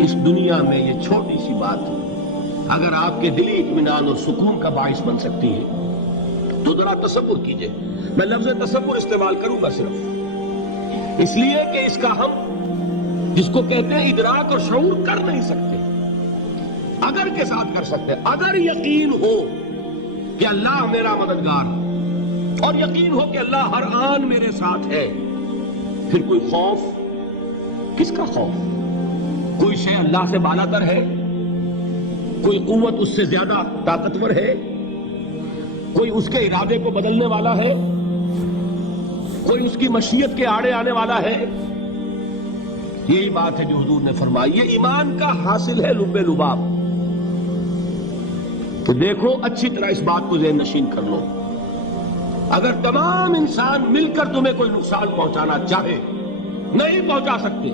इस दुनिया में ये छोटी सी बात अगर आपके दिली इत्मीनान और सुकून का बाइस बन सकती है तो जरा तसव्वुर कीजिए। मैं लफ्ज़ तसव्वुर इस्तेमाल करूंगा सिर्फ इसलिए कि इसका हम जिसको कहते हैं इदराक और शऊर कर नहीं सकते, अगर के साथ कर सकते हैं। अगर यकीन हो कि अल्लाह मेरा मददगार और यकीन हो कि अल्लाह हर आन मेरे साथ है, फिर कोई खौफ, किसका खौफ? कोई शय अल्लाह से बालातर है? कोई कुव्वत उससे ज्यादा ताकतवर है? कोई उसके इरादे को बदलने वाला है? कोई उसकी मशीयत के आड़े आने वाला है? यही बात है जो हुजूर ने फरमाई, ये ईमान का हासिल है लुब्बे लुबाब। तो देखो अच्छी तरह इस बात को ज़हन नशीन कर लो। अगर तमाम इंसान मिलकर तुम्हें कोई नुकसान पहुंचाना चाहे, नहीं पहुंचा सकते।